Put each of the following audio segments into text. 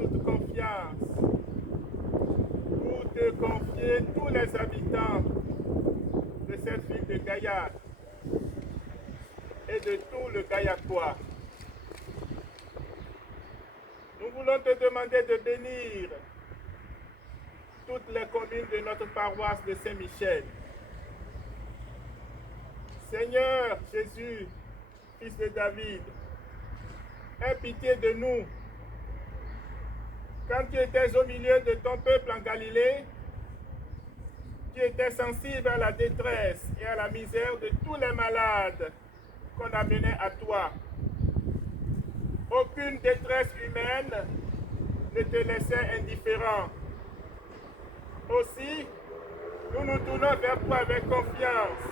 toute confiance pour te confier tous les habitants de cette ville de Gaillac et de tout le Gaillacois. Nous voulons te demander de bénir toutes les communes de notre paroisse de Saint-Michel. Seigneur Jésus, fils de David, aie pitié de nous. Quand tu étais au milieu de ton peuple en Galilée, tu étais sensible à la détresse et à la misère de tous les malades qu'on amenait à toi. Aucune détresse humaine ne te laissait indifférent. Aussi, nous nous tournons vers toi avec confiance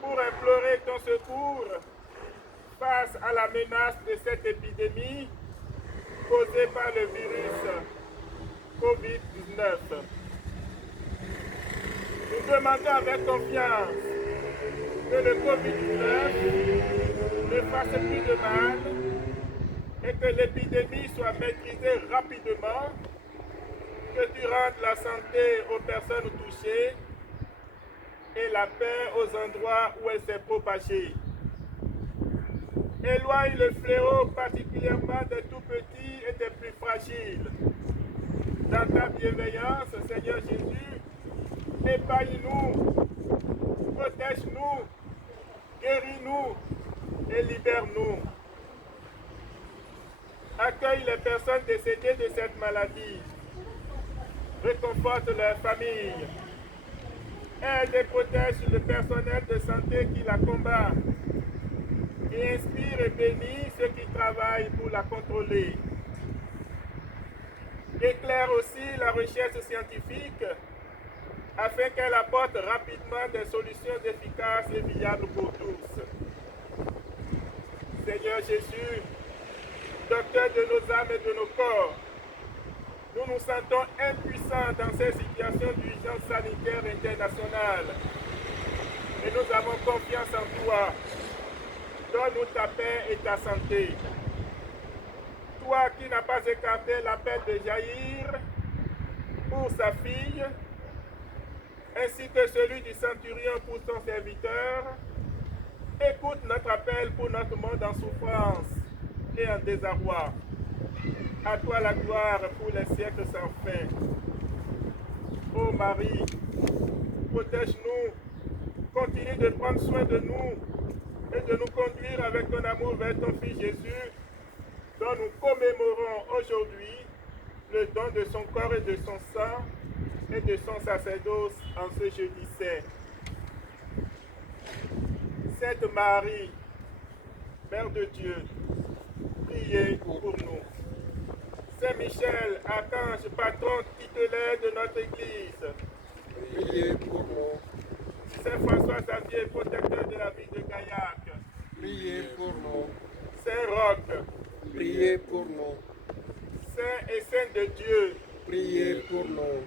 pour implorer ton secours face à la menace de cette épidémie causée par le virus COVID-19. Nous demandons avec confiance que le COVID-19 ne fasse plus de mal et que l'épidémie soit maîtrisée rapidement, que tu rendes la santé aux personnes touchées et la paix aux endroits où elle s'est propagée. Éloigne le fléau particulièrement des tout petits et des plus fragiles. Dans ta bienveillance, Seigneur Jésus, épargne-nous, protège-nous, guéris-nous et libère-nous. Accueille les personnes décédées de cette maladie. Réconforte leurs familles. Aide et protège le personnel de santé qui la combat. Et inspire et bénit ceux qui travaillent pour la contrôler. Éclaire aussi la recherche scientifique afin qu'elle apporte rapidement des solutions efficaces et viables pour tous. Seigneur Jésus, docteur de nos âmes et de nos corps, nous nous sentons impuissants dans ces situations d'urgence sanitaire internationale. Et nous avons confiance en toi. Donne-nous ta paix et ta santé. Toi qui n'as pas écarté l'appel de Jaïr pour sa fille, ainsi que celui du centurion pour son serviteur, écoute notre appel pour notre monde en souffrance et en désarroi. À toi la gloire pour les siècles sans fin. Ô Marie, protège-nous, continue de prendre soin de nous et de nous conduire avec ton amour vers ton Fils Jésus, dont nous commémorons aujourd'hui le don de son corps et de son sang et de son sacerdoce en ce jeudi saint. Sainte Marie, Mère de Dieu, priez pour nous. Saint Michel, archange, patron titulaire de notre Église, Priez pour nous. Saint François Xavier, protecteur de la ville de Gaillac, Priez pour nous. Saint Roch, Priez pour nous. Saint et Saint de Dieu, Priez pour nous.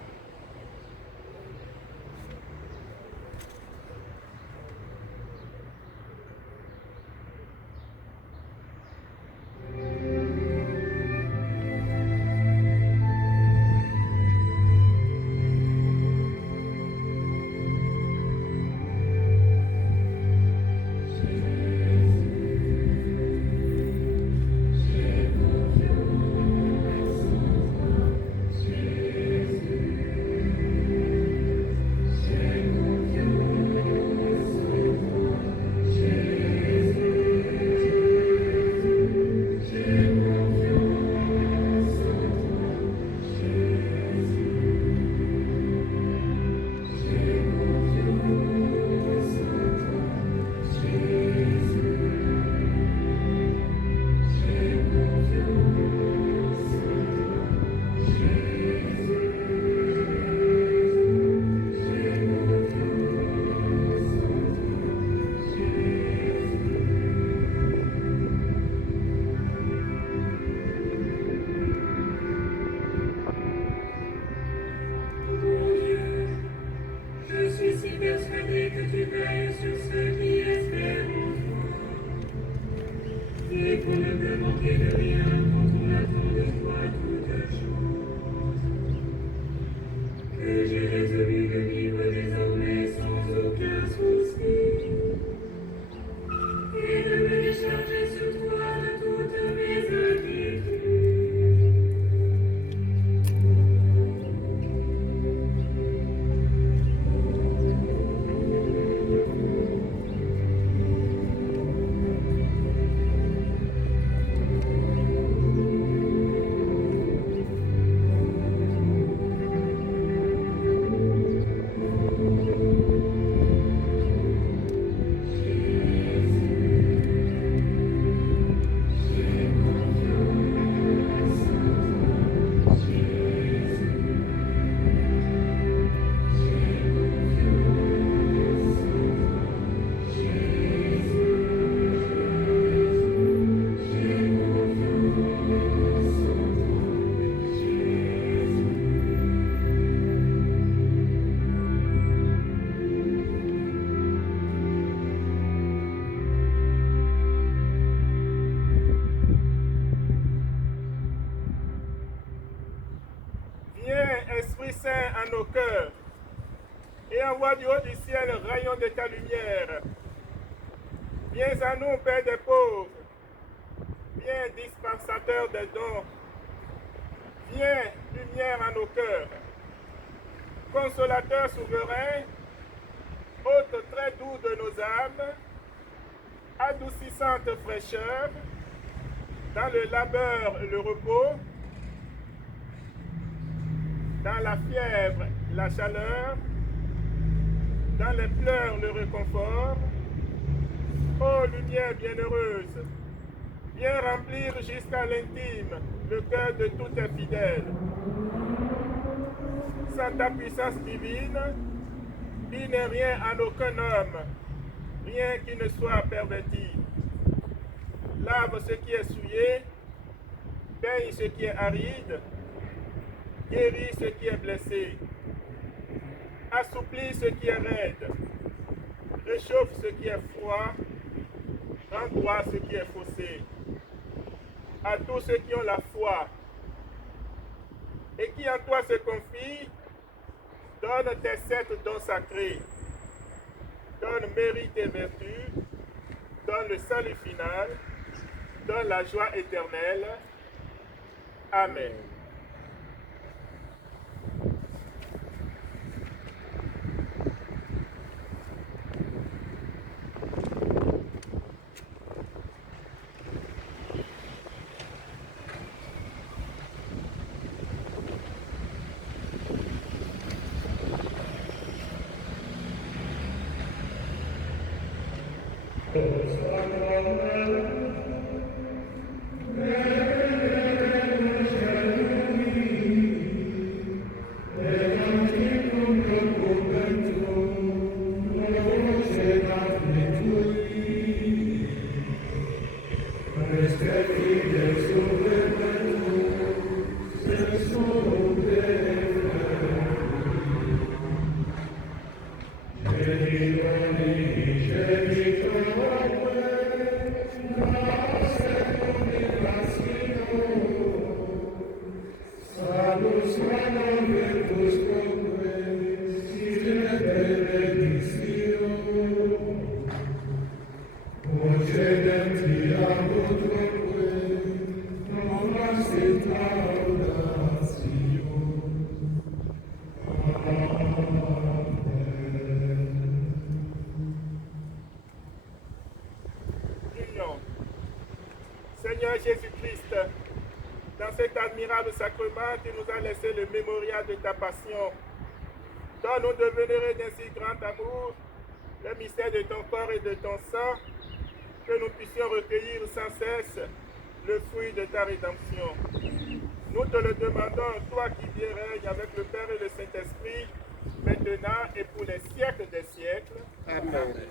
nos cœurs et envoie du haut du ciel un rayon de ta lumière. Viens à nous, Père des pauvres. Viens, dispensateur des dons. Viens, lumière à nos cœurs. Consolateur souverain, hôte très doux de nos âmes, adoucissante fraîcheur, dans le labeur le repos, dans la fièvre la chaleur, dans les pleurs le réconfort. Ô lumière bienheureuse, viens remplir jusqu'à l'intime le cœur de tous tes fidèles. Sans ta puissance divine, il n'est rien en aucun homme, rien qui ne soit perverti. Lave ce qui est souillé, baigne ce qui est aride, guéris ce qui est blessé, assouplis ce qui est raide, réchauffe ce qui est froid, rends droit ce qui est faussé. À tous ceux qui ont la foi et qui en toi se confient, donne tes 7 dons sacrés, donne mérite et vertu, donne le salut final, donne la joie éternelle. Amen. Seigneur Jésus-Christ, dans cet admirable sacrement, tu nous as laissé le mémorial de ta passion. Donne-nous de venir d'un si grand amour, le mystère de ton corps et de ton sang, que nous puissions recueillir sans cesse le fruit de ta rédemption. Nous te le demandons, toi qui viens règne avec le Père et le Saint-Esprit, maintenant et pour les siècles des siècles. Amen.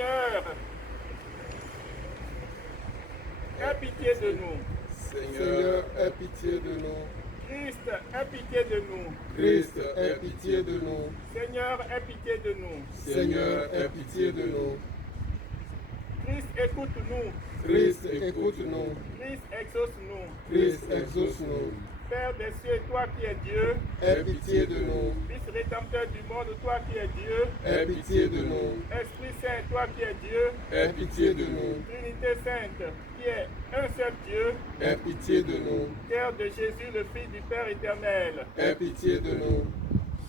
Seigneur, aie pitié de nous. Seigneur, aie pitié de nous. Christ, aie pitié de nous. Christ, aie pitié de nous. Seigneur, aie pitié de nous. Seigneur, aie pitié de nous. Christ, écoute-nous. Christ, écoute-nous. Christ, exauce-nous. Christ, exauce-nous. Père des cieux, toi qui es Dieu. Aie pitié de nous. Fils rédempteur du monde, toi qui es Dieu. Aie pitié de nous. Esprit Saint, toi qui es Dieu. Aie pitié de nous. Trinité Sainte, qui est un seul Dieu. Aie pitié de nous. Cœur de Jésus, le Fils du Père éternel. Aie pitié de nous.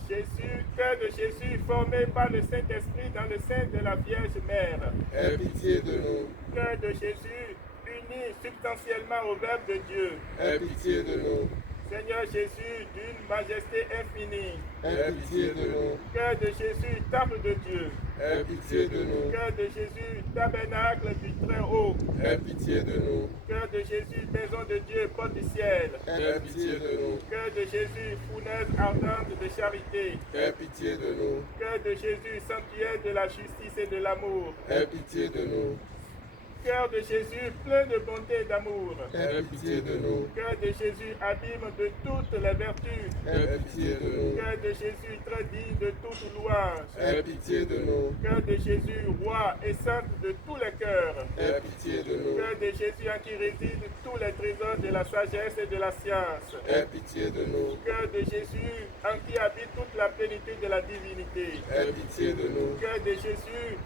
Jésus, cœur de Jésus, formé par le Saint-Esprit dans le sein de la Vierge Mère. Aie pitié de nous. Cœur de Jésus, uni substantiellement au Verbe de Dieu. Aie pitié de nous. Seigneur Jésus, d'une majesté infinie. Aie pitié de nous. Cœur de Jésus, temple de Dieu. Aie pitié de nous. Cœur de Jésus, tabernacle du Très-Haut. Aie pitié de nous. Cœur de Jésus, maison de Dieu, porte du ciel. Aie pitié de nous. Cœur de Jésus, fournaise ardente de charité. Aie pitié de nous. Cœur de Jésus, sanctuaire de la justice et de l'amour. Aie pitié de nous. Cœur de Jésus, plein de bonté et d'amour. Aie pitié de nous. Cœur de Jésus, abîme de toutes les vertus. Aie pitié de nous. Cœur de Jésus, très digne de toute louange. Aie pitié de nous. Cœur de Jésus, roi et saint de tous les cœurs. Aie pitié de nous. Cœur de Jésus, en qui résident tous les trésors de la sagesse et de la science. Aie pitié de nous. Cœur de Jésus, en qui habite toute la plénitude de la divinité. Aie pitié de nous. Cœur de Jésus,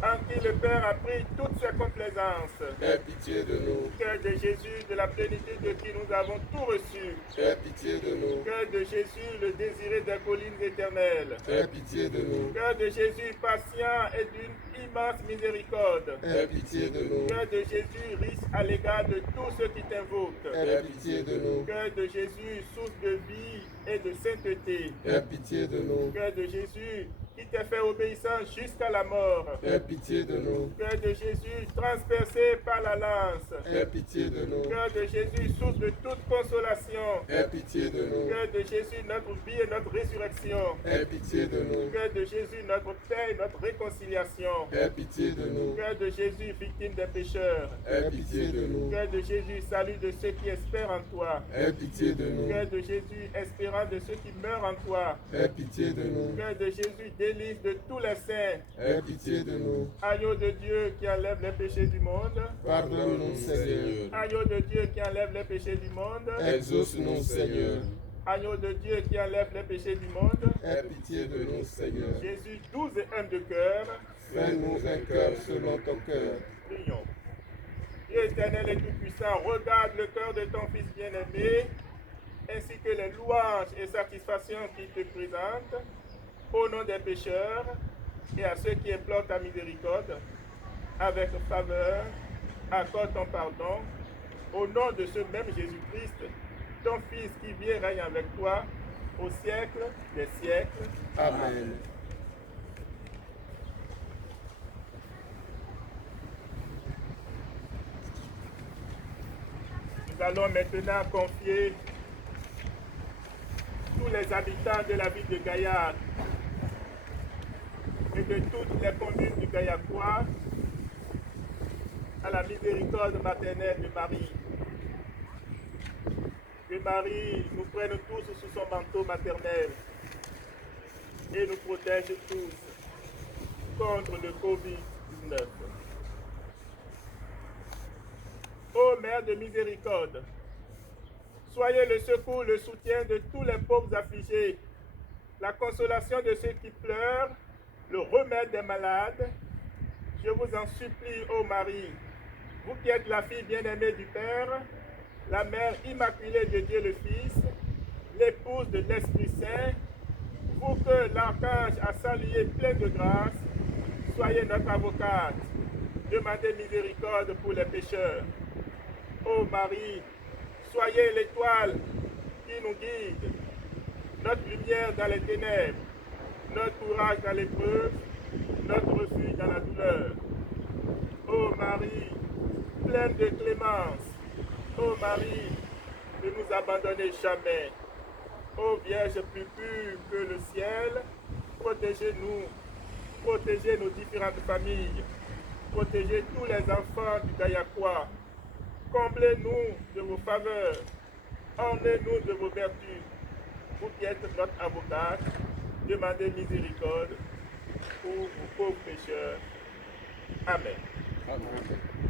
en qui le Père a pris toutes ses complaisances. Aie pitié de nous. Cœur de Jésus, de la plénitude de qui nous avons tout reçu. Aie pitié de nous. Cœur de Jésus, le désiré des collines éternelles. Aie pitié de nous. Cœur de Jésus, patient et d'une immense miséricorde. Aie pitié de nous. Cœur de Jésus, riche à l'égard de tous ceux qui t'invoquent. Aie pitié de nous. Cœur de Jésus, source de vie et de sainteté. Aie pitié de nous. Cœur de Jésus, qui t'est fait obéissant jusqu'à la mort. Aie pitié de nous. Cœur de Jésus, transpercé par la lance. Aie pitié de nous. Cœur de Jésus, source de toute consolation. Aie pitié de nous. Cœur de Jésus, notre vie et notre résurrection. Aie pitié de nous. Cœur de Jésus, notre paix et notre réconciliation. Aie pitié de nous. Cœur de Jésus, victime des pécheurs. Aie pitié de nous. Cœur de Jésus, salut de ceux qui espèrent en toi. Aie pitié de nous. Cœur de Jésus, espérant de ceux qui meurent en toi. Aie pitié de nous. Cœur de Jésus, délice de tous les saints. Aie pitié de nous. Agneau de Dieu qui enlève les péchés du monde. Pardonne-nous, Seigneur. Agneau de Dieu qui enlève les péchés du monde. Exauce-nous, Seigneur. Agneau de Dieu qui enlève les péchés du monde. Aie pitié de nous, Seigneur. Jésus, doux et humble de cœur. Fais-nous un cœur selon ton cœur. Prions. Dieu éternel et tout-puissant, regarde le cœur de ton Fils bien-aimé, ainsi que les louanges et satisfactions qu'il te présente, au nom des pécheurs et à ceux qui implorent ta miséricorde. Avec faveur, accorde ton pardon, au nom de ce même Jésus-Christ, ton Fils qui vit et règne avec toi au siècle des siècles. Amen. Nous allons maintenant confier tous les habitants de la ville de Gaillac et de toutes les communes du Gaillacois à la miséricorde maternelle de Marie. Que Marie nous prenne tous sous son manteau maternel et nous protège tous contre le Covid-19. Ô Mère de miséricorde, soyez le secours, le soutien de tous les pauvres affligés, la consolation de ceux qui pleurent, le remède des malades. Je vous en supplie, ô Marie, vous qui êtes la fille bien-aimée du Père, la mère immaculée de Dieu le Fils, l'épouse de l'Esprit Saint, vous que l'archange a salué plein de grâce, soyez notre avocate, demandez miséricorde pour les pécheurs. Ô Marie, soyez l'étoile qui nous guide, notre lumière dans les ténèbres, notre courage dans l'épreuve, notre refuge dans la douleur. Ô Marie, pleine de clémence, ô Marie, ne nous abandonnez jamais. Ô Vierge plus pure que le ciel, protégez-nous, protégez nos différentes familles, protégez tous les enfants du Gaillacois. Comblez-nous de vos faveurs. Ornez-nous de vos vertus. Vous qui êtes notre avocate, demandez miséricorde pour vos pauvres pécheurs. Amen. Amen.